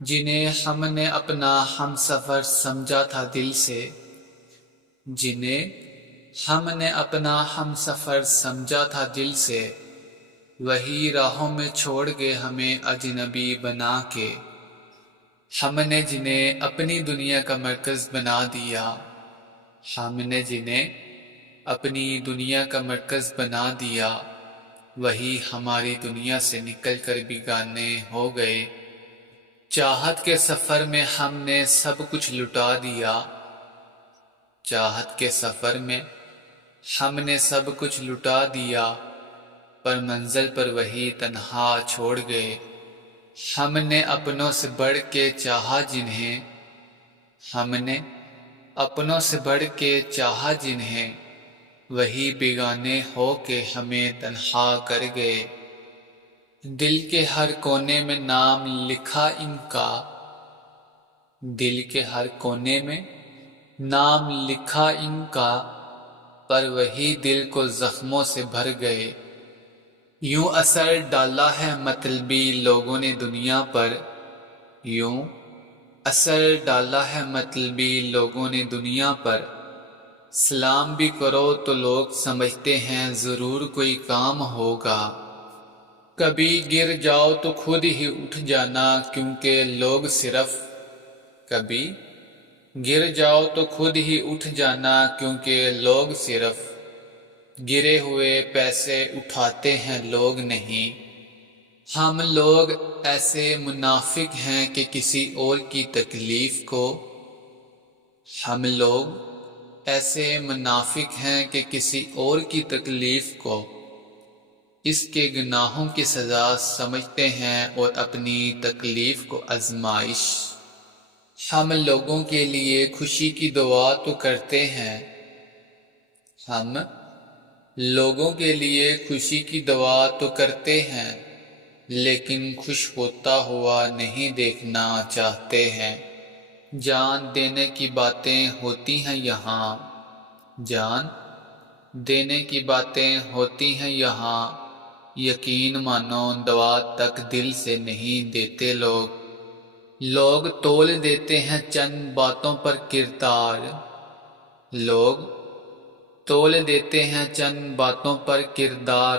جنہیں ہم نے اپنا ہم سفر سمجھا تھا دل سے، جنہیں ہم نے اپنا ہم سفر سمجھا تھا دل سے، وہی راہوں میں چھوڑ گئے ہمیں اجنبی بنا کے۔ ہم نے جنہیں اپنی دنیا کا مرکز بنا دیا، ہم نے جنہیں اپنی دنیا کا مرکز بنا دیا، وہی ہماری دنیا سے نکل کر بیگانے ہو گئے۔ چاہت کے سفر میں ہم نے سب کچھ لٹا دیا، چاہت کے سفر میں ہم نے سب کچھ لٹا دیا، پر منزل پر وہی تنہا چھوڑ گئے۔ ہم نے اپنوں سے بڑھ کے چاہا جنہیں، ہم نے اپنوں سے بڑھ کے چاہا جنہیں، وہی بیگانے ہو کے ہمیں تنہا کر گئے۔ دل کے ہر کونے میں نام لکھا ان کا، دل کے ہر کونے میں نام لکھا ان کا، پر وہی دل کو زخموں سے بھر گئے۔ یوں اثر ڈالا ہے مطلبی لوگوں نے دنیا پر، یوں اثر ڈالا ہے مطلبی لوگوں نے دنیا پر۔ سلام بھی کرو تو لوگ سمجھتے ہیں ضرور کوئی کام ہوگا، کبھی گر جاؤ تو خود ہی اٹھ جانا کیونکہ لوگ صرف، کبھی گر جاؤ تو خود ہی اٹھ جانا کیونکہ لوگ صرف گرے ہوئے پیسے اٹھاتے ہیں، لوگ نہیں۔ ہم لوگ ایسے منافق ہیں کہ کسی اور کی تکلیف کو، ہم لوگ ایسے منافق ہیں کہ کسی اور کی تکلیف کو اس کے گناہوں کی سزا سمجھتے ہیں اور اپنی تکلیف کو آزمائش۔ ہم لوگوں کے لیے خوشی کی دعا تو کرتے ہیں، ہم لوگوں کے لیے خوشی کی دعا تو کرتے ہیں، لیکن خوش ہوتا ہوا نہیں دیکھنا چاہتے ہیں۔ جان دینے کی باتیں ہوتی ہیں یہاں، جان دینے کی باتیں ہوتی ہیں یہاں، یقین مانو دوا تک دل سے نہیں دیتے لوگ۔ لوگ تول دیتے ہیں چند باتوں پر کردار، لوگ تول دیتے ہیں چند باتوں پر کردار،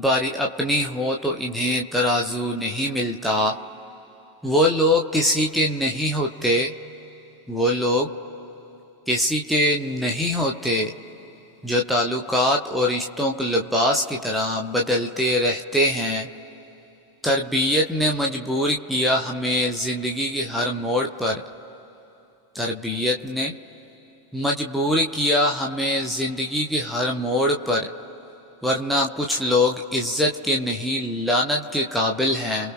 باری اپنی ہو تو انہیں ترازو نہیں ملتا۔ وہ لوگ کسی کے نہیں ہوتے، وہ لوگ کسی کے نہیں ہوتے، جو تعلقات اور رشتوں کو لباس کی طرح بدلتے رہتے ہیں۔ تربیت نے مجبور کیا ہمیں زندگی کے ہر موڑ پر، تربیت نے مجبور کیا ہمیں زندگی کے ہر موڑ پر، ورنہ کچھ لوگ عزت کے نہیں لعنت کے قابل ہیں۔